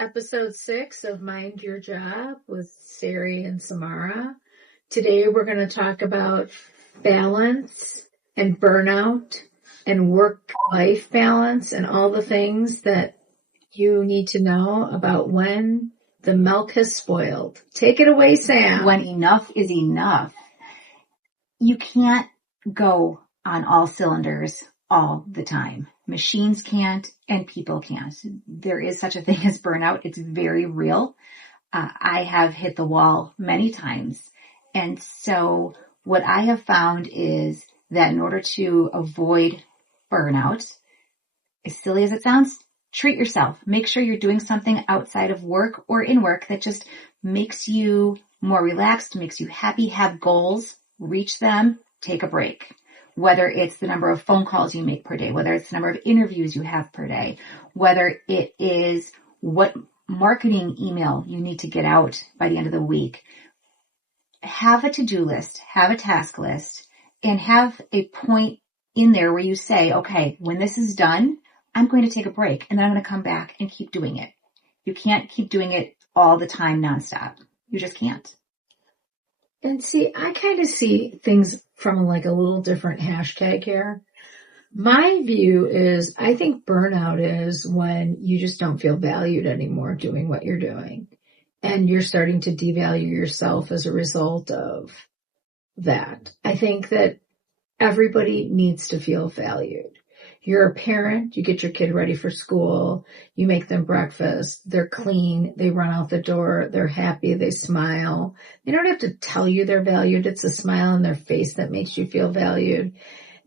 episode 6 of Mind Your Job with Sari and Samara. Today we're going to talk about balance and burnout and work-life balance and all the things that you need to know about when the milk has spoiled. Take it away, Sam. When enough is enough. You can't go on all cylinders all the time. Machines can't and people can't. There is such a thing as burnout. It's very real. I have hit the wall many times. And so what I have found is that in order to avoid burnout, as silly as it sounds, treat yourself. Make sure you're doing something outside of work or in work that just makes you more relaxed, makes you happy, have goals, reach them, take a break. Whether it's the number of phone calls you make per day, whether it's the number of interviews you have per day, whether it is what marketing email you need to get out by the end of the week. Have a to-do list, have a task list, and have a point in there where you say, okay, when this is done, I'm going to take a break and then I'm going to come back and keep doing it. You can't keep doing it all the time nonstop. You just can't. And see, I kind of see things from like a little different hashtag here. My view is I think burnout is when you just don't feel valued anymore doing what you're doing. And you're starting to devalue yourself as a result of that. I think that everybody needs to feel valued. You're a parent, you get your kid ready for school, you make them breakfast, they're clean, they run out the door, they're happy, they smile. They don't have to tell you they're valued. It's a smile on their face that makes you feel valued.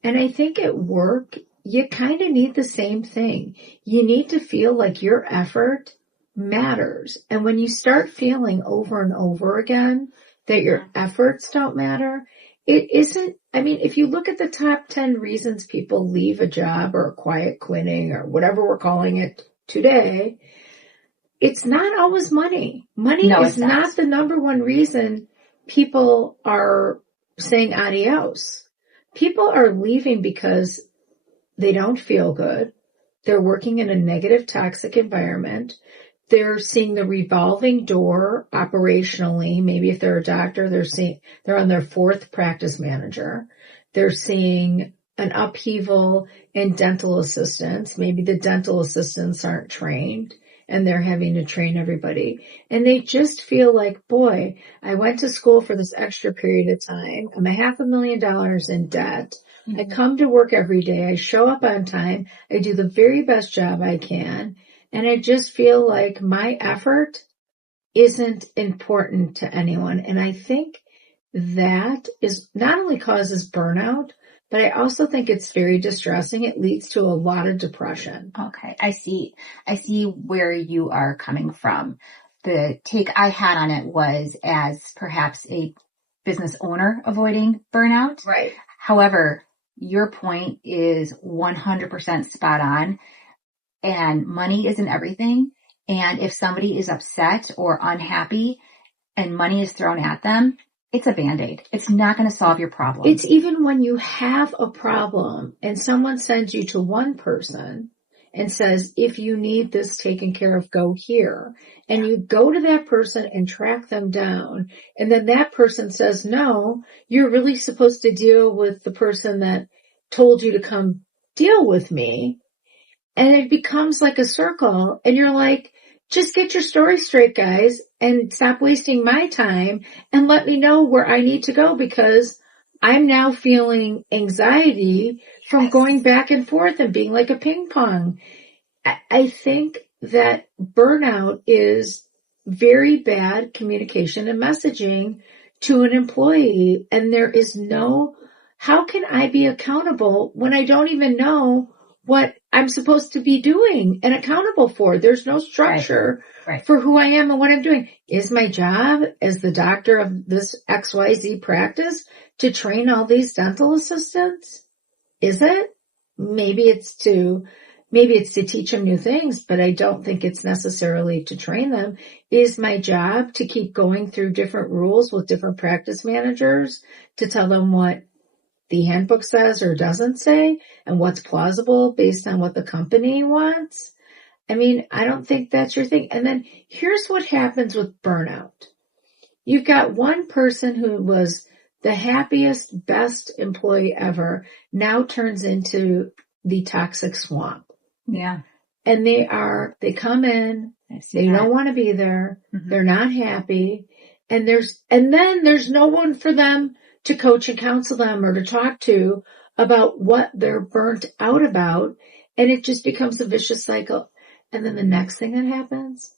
And I think at work, you kind of need the same thing. You need to feel like your effort matters. And when you start feeling over and over again that your efforts don't matter, it isn't, if you look at the top 10 reasons people leave a job or quiet quitting or whatever we're calling it today, it's not always money. Money is not the number one reason people are saying adios. People are leaving because they don't feel good. They're working in a negative, toxic environment. They're seeing the revolving door operationally. Maybe if they're a doctor, they're on their 4th practice manager. They're seeing an upheaval in dental assistants. Maybe the dental assistants aren't trained and they're having to train everybody. And they just feel like, boy, I went to school for this extra period of time. I'm $500,000 in debt. Mm-hmm. I come to work every day. I show up on time. I do the very best job I can. And I just feel like my effort isn't important to anyone. And I think that is not only causes burnout, but I also think it's very distressing. It leads to a lot of depression. Okay. I see where you are coming from. The take I had on it was as perhaps a business owner avoiding burnout. Right. However, your point is 100% spot on. And money isn't everything. And if somebody is upset or unhappy and money is thrown at them, it's a Band-Aid. It's not going to solve your problem. It's even when you have a problem and someone sends you to one person and says, if you need this taken care of, go here. And you go to that person and track them down. And then that person says, no, you're really supposed to deal with the person that told you to come deal with me. And it becomes like a circle and you're like, just get your story straight, guys, and stop wasting my time and let me know where I need to go because I'm now feeling anxiety from going back and forth and being like a ping pong. I think that burnout is very bad communication and messaging to an employee. And there is how can I be accountable when I don't even know what I'm supposed to be doing and accountable for? There's no structure for who I am and what I'm doing. Is my job as the doctor of this XYZ practice to train all these dental assistants? Is it? Maybe it's to teach them new things, but I don't think it's necessarily to train them. Is my job to keep going through different rules with different practice managers to tell them what the handbook says or doesn't say and what's plausible based on what the company wants? I mean, I don't think that's your thing. And then here's what happens with burnout. You've got one person who was the happiest, best employee ever now turns into the toxic swamp. Yeah. And they come in, they don't want to be there. Mm-hmm. They're not happy. And then there's no one for them to coach and counsel them or to talk to about what they're burnt out about. And it just becomes a vicious cycle. And then the next thing that happens,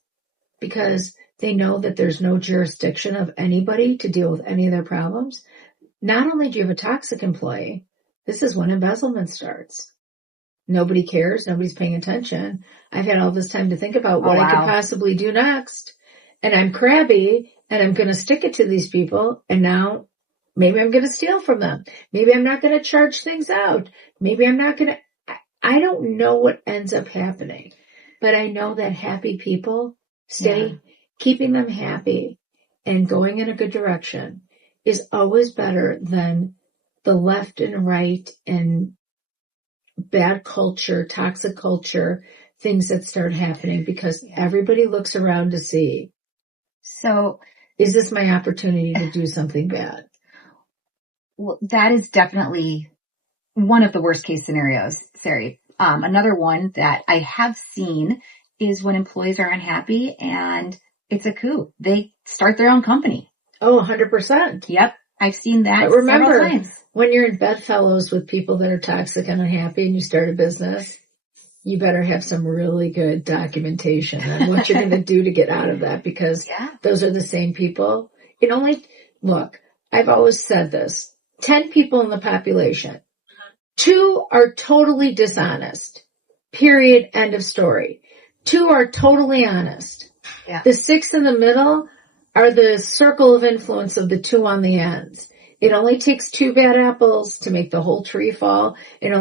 because they know that there's no jurisdiction of anybody to deal with any of their problems. Not only do you have a toxic employee, this is when embezzlement starts. Nobody cares. Nobody's paying attention. I've had all this time to think about what I could possibly do next. And I'm crabby and I'm going to stick it to these people. And now maybe I'm going to steal from them. Maybe I'm not going to charge things out. Maybe I'm not going to, I don't know what ends up happening, but I know that happy people keeping them happy and going in a good direction is always better than the left and right and bad culture, toxic culture, things that start happening because everybody looks around to see, so is this my opportunity to do something bad? Well, that is definitely one of the worst case scenarios, Sari. Another one that I have seen is when employees are unhappy and it's a coup. They start their own company. Oh, 100%. Yep. I've seen that but remember, several times. When you're in bedfellows with people that are toxic and unhappy and you start a business, you better have some really good documentation on what you're going to do to get out of that because those are the same people. Look, I've always said this, 10 people in the population, 2 are totally dishonest, period, end of story. 2 are totally honest. Yeah. The 6 in the middle are the circle of influence of the 2 on the ends. It only takes 2 bad apples to make the whole tree fall. And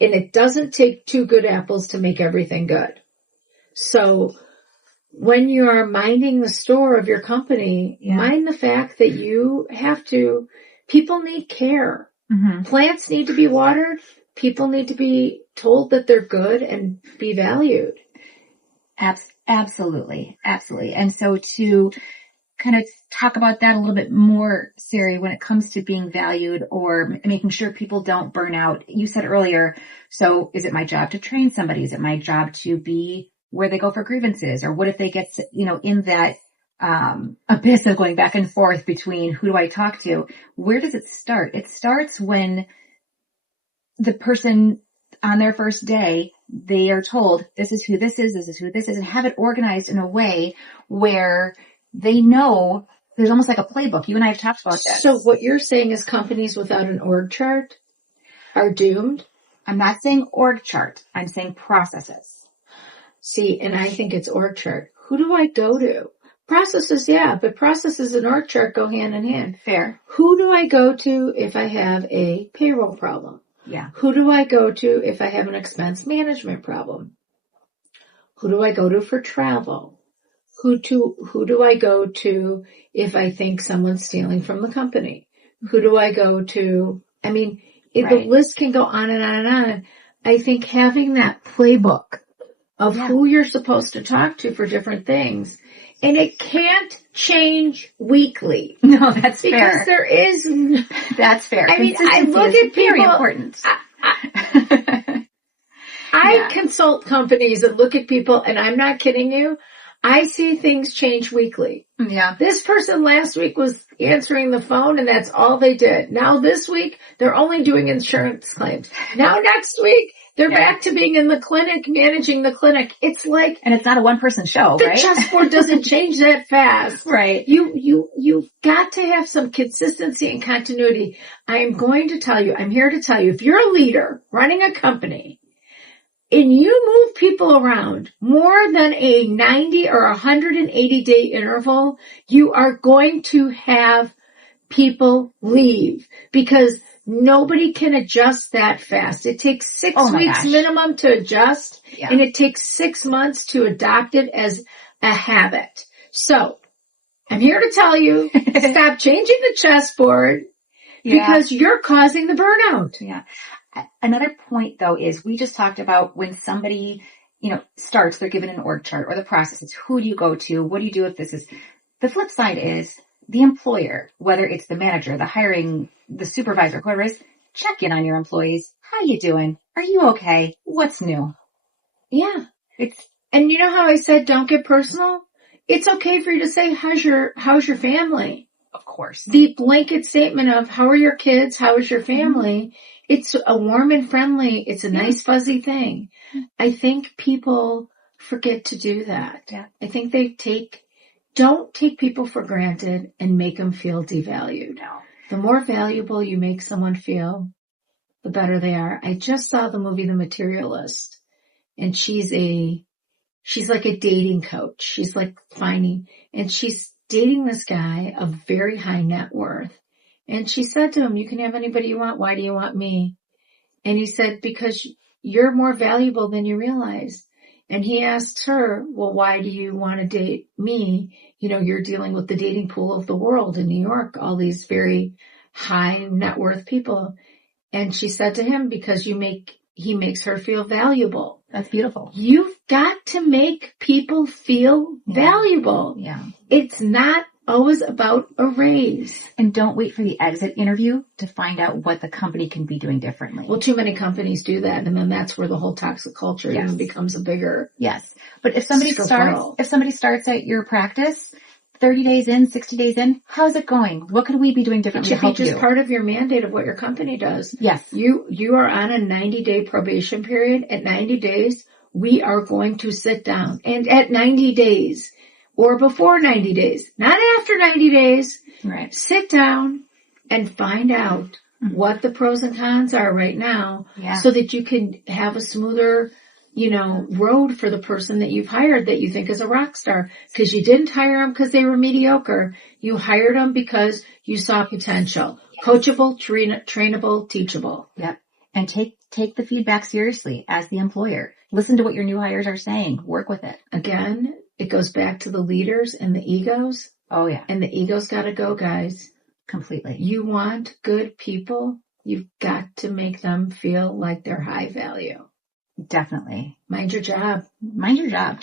it doesn't take 2 good apples to make everything good. So when you are minding the store of your company, mind the fact that people need care. Mm-hmm. Plants need to be watered. People need to be told that they're good and be valued. Absolutely. Absolutely. And so to kind of talk about that a little bit more, Sari, when it comes to being valued or making sure people don't burn out. You said earlier, so is it my job to train somebody? Is it my job to be where they go for grievances? Or what if they get, in that abyss of going back and forth between who do I talk to? Where does it start? It starts when the person on their first day, they are told, this is who this is who this is, and have it organized in a way where they know there's almost like a playbook. You and I have talked about that. So what you're saying is companies without an org chart are doomed? I'm not saying org chart. I'm saying processes. See, and I think it's org chart. Who do I go to? Processes, but processes and org chart go hand in hand. Fair. Who do I go to if I have a payroll problem? Yeah. Who do I go to if I have an expense management problem? Who do I go to for travel? Who do I go to if I think someone's stealing from the company? Who do I go to? I mean, the list can go on and on and on. I think having that playbook of who you're supposed to talk to for different things, and it can't change weekly. No, that's fair. Because there is. That's fair. I mean, I look at people. Very important. I consult companies and look at people, and I'm not kidding you. I see things change weekly. Yeah. This person last week was answering the phone and that's all they did. Now this week, they're only doing insurance claims. Now next week, they're back to being in the clinic, managing the clinic. It's like. And it's not a 1-person show, the right? The chessboard doesn't change that fast. Right. You've got to have some consistency and continuity. I'm here to tell you, if you're a leader running a company, and you move people around more than a 90 or 180 day interval, you are going to have people leave because nobody can adjust that fast. It takes 6 weeks minimum to adjust, and it takes 6 months to adopt it as a habit. So I'm here to tell you, stop changing the chessboard because you're causing the burnout. Yeah. Another point, though, is we just talked about when somebody starts, they're given an org chart or the processes. Who do you go to? What do you do if this is? The flip side is the employer, whether it's the manager, the hiring, the supervisor, whoever it is, check in on your employees. How you doing? Are you okay? What's new? Yeah. And you know how I said don't get personal? It's okay for you to say, how's your family? Of course. The blanket statement of how are your kids? How is your family? It's a warm and friendly, it's a nice fuzzy thing. I think people forget to do that. Yeah. I think don't take people for granted and make them feel devalued. No. The more valuable you make someone feel, the better they are. I just saw the movie The Materialist, and she's like a dating coach. She's like and she's dating this guy of very high net worth. And she said to him, you can have anybody you want. Why do you want me? And he said, because you're more valuable than you realize. And he asked her, well, why do you want to date me? You're dealing with the dating pool of the world in New York, all these very high net worth people. And she said to him, because he makes her feel valuable. That's beautiful. You've got to make people feel valuable. Yeah. It's not always about a raise. And don't wait for the exit interview to find out what the company can be doing differently. Well, too many companies do that, and then that's where the whole toxic culture even becomes a bigger. Yes. But if somebody starts at your practice 30 days in, 60 days in, how's it going? What could we be doing differently to help you? It should be just part of your mandate of what your company does. Yes. You are on a 90-day probation period. At 90 days, we are going to sit down. And at 90 days, or before 90 days, not after 90 days, right, sit down and find out what the pros and cons are right now so that you can have a smoother road for the person that you've hired that you think is a rock star. Because you didn't hire them because they were mediocre. You hired them because you saw potential. Yes. Coachable, trainable, teachable. Yep. And take the feedback seriously as the employer. Listen to what your new hires are saying. Work with it. Again, it goes back to the leaders and the egos. Oh, yeah. And the egos got to go, guys. Completely. You want good people, you've got to make them feel like they're high value. Definitely. Mind your job. Mind your job.